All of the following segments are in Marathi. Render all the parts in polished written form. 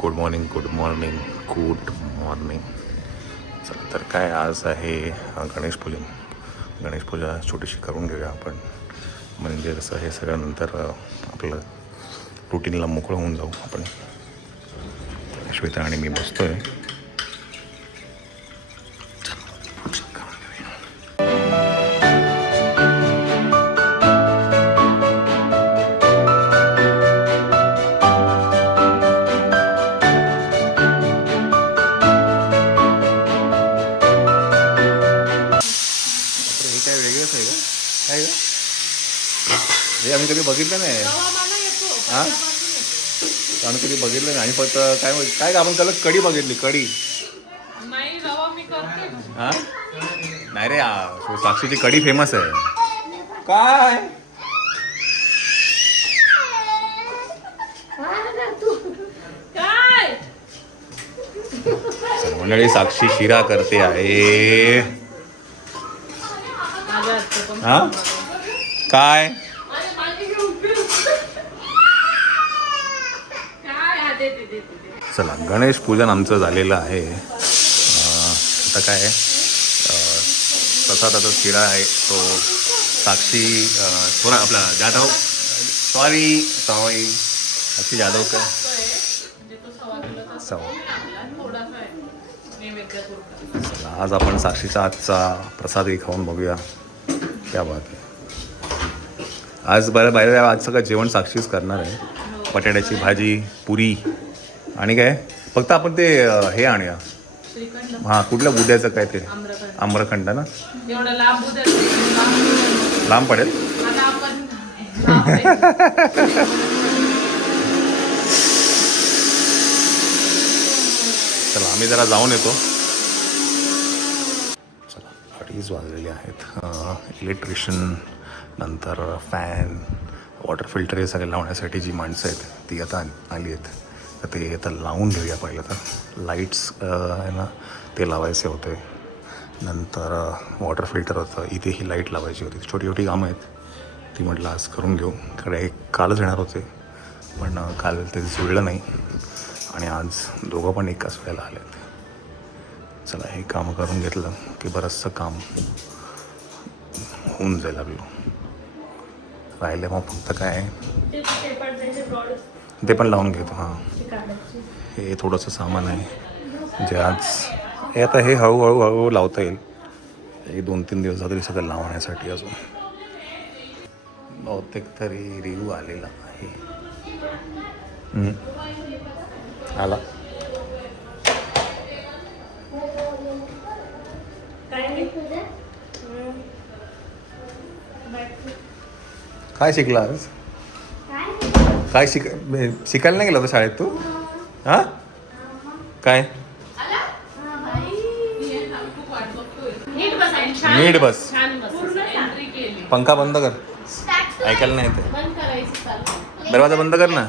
Good morning good morning good morning. चला तर काय आज आहे गणेश पूजन. गणेश पूजा छोटीशी करून घेऊया आपण, म्हणजे कसं हे सगळं नंतर आपलं रुटीनला मोकळं होऊन जाऊ आपण. श्वेता आणि मी बसतोय. काय वेगळंच आहे का? काय हे आम्ही कधी बघितलं नाही. हां, आम्ही कधी बघितलं नाही. आणि फक्त काय काय आपण त्याला कढी बघितली. कढी हां नाही रे, साक्षीची कढी फेमस आहे. काय मंडळी, साक्षी शिरा करते आहे. हा काय चला, गणेश पूजन आमचं झालेलं आहे. आता काय तसा त्याचा शिरा आहे तो. साक्षी थोडा आपला जाधव, सॉरी साक्षी जाधव का चला, आज आपण साक्षीचा आजचा प्रसादही खाऊन बघूया. क्या बात आहे. आज बाहेर आज सगळं जेवण साक्षीच करणार आहे. बटाट्याची भाजी, पुरी आणि काय फक्त आपण ते हे आणूया. हां, कुठल्या बुद्याचं काय ते आम्रखंड ना. लांब पडेल. चला आम्ही जरा जाऊन येतो. चला 2:30 वाजलेले आहेत. इलेक्ट्रिशियन, नंतर फॅन, वॉटर फिल्टर हे सगळे लावण्यासाठी जी माणसं आहेत ती आता आली आहेत. तर ते आता लावून घेऊया. पहिलं तर लाईट्स आहे ना, ते लावायचे होते. नंतर वॉटर फिल्टर होतं, इथे ही लाईट लावायची होती. छोटी छोटी कामं आहेत ती म्हटलं आज करून घेऊ. कडे कालच येणार होते पण काल ते जुळलं नाही आणि आज दोघं पण एकाच वेळेला आले आहेत. चला हे कामं करून घेतलं की बरंचसं काम होऊन जाईल आपलं. राहिलं मग फक्त काय ते पण लावून घेतो. हां, हे थोडंसं सामान आहे जे आज हे आता हे हळूहळू लावता येईल. एक 2-3 दिवस तरी सगळं लावण्यासाठी. अजून बहुतेक तरी रिव्ह्यू आलेला आहे. आला काय शिकला आज? काय शिकायला नाही गेला होता शाळेत तू? हां काय नीट बस. पंखा बंद कर, ऐकायला नाही ते. दरवाजा बंद कर ना.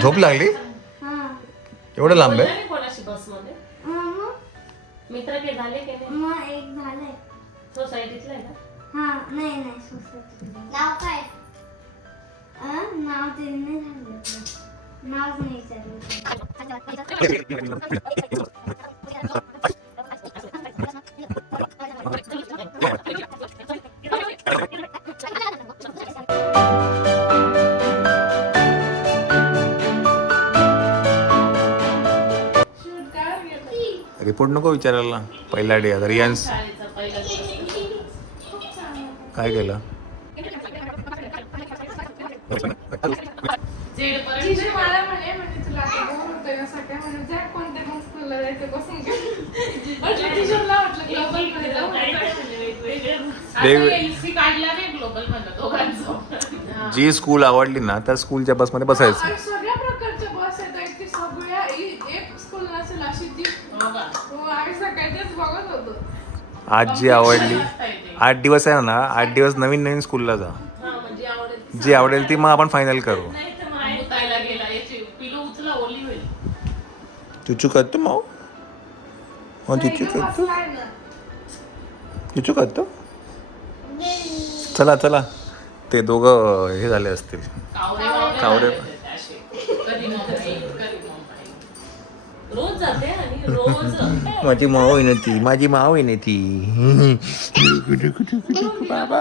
झोप लागली? एवढं लांब आहे? मित्र के झाले की नाही? मग एक झालंय. सोसायटीतला आहे का? हां, नाही सोसायटीतला. नाव काय? नाव ते नाही सांगितलं. नाव नाही विचारलं. रिपोर्ट नको विचारायला. पहिला डे आता रियान्स काय केलं? जी स्कूल आवडली ना त्या स्कूलच्या बसमध्ये बसायचं. आज जी आवडली 8 दिवस आहे ना, 8 दिवस नवीन स्कूलला जा. जी आवडेल ती मग आपण फायनल करू. चुचू करतो मग. चिचू करतो चिचू करतो. चला चला ते दोघं हे झाले असतील कावरे. रोज जाते आणि रोज माझी माव आहे ना ती माझी माव आहे ना ती. बाबा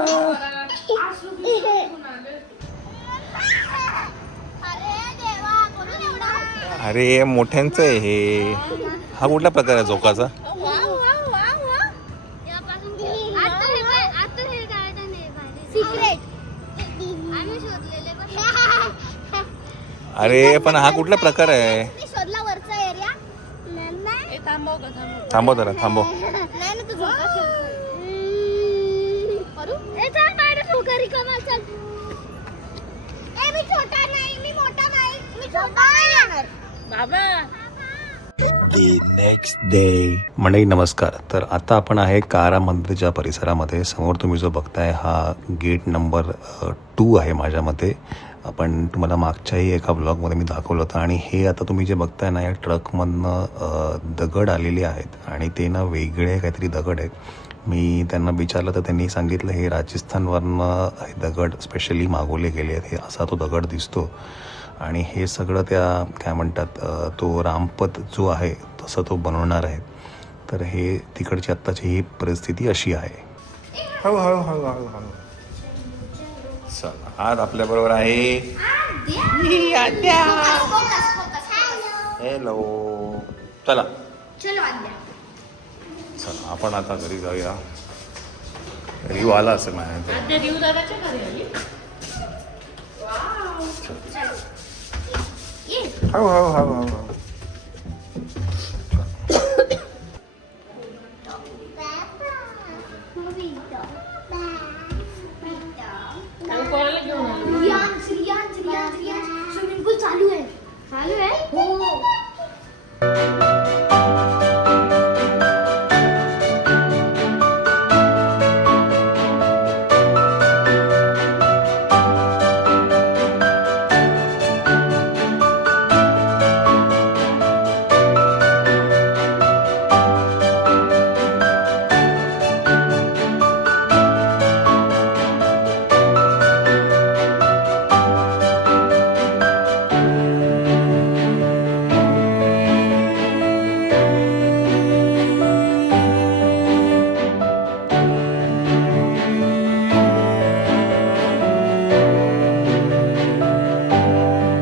अरे मोठ्यांचं आहे हे. हा कुठला प्रकार आहे झोकाचा. अरे पण हा कुठला प्रकार आहे. थांबव जरा थांबव. Next day. मंडळी नमस्कार. तर आता आपण आहे कारा मंदिरच्या परिसरामध्ये. समोर तुम्ही जो बघताय हा गेट नंबर 2 आहे माझ्या मते. आपण तुम्हाला मागच्याही एका ब्लॉगमध्ये मी दाखवलं होतं. आणि हे आता तुम्ही जे बघताय ना या ट्रकमधनं दगड आलेले आहेत आणि ते ना वेगळे काहीतरी दगड आहेत. मी त्यांना विचारलं तर त्यांनी सांगितलं हे राजस्थानवरनं हे दगड स्पेशली मागवले गेले आहेत. हे असा तो दगड दिसतो आणि हे सगळं त्या काय म्हणतात तो रामपथ जो आहे तसं तो बनवणार आहे. तर हे तिकडची आत्ताची ही परिस्थिती अशी आहे. हळू चला आज आपल्याबरोबर आहे हॅलो. चला चला आपण आता घरी जाऊया. रिव आला असेल माझ्या. रिव दादाच्या घरी आली. हळू.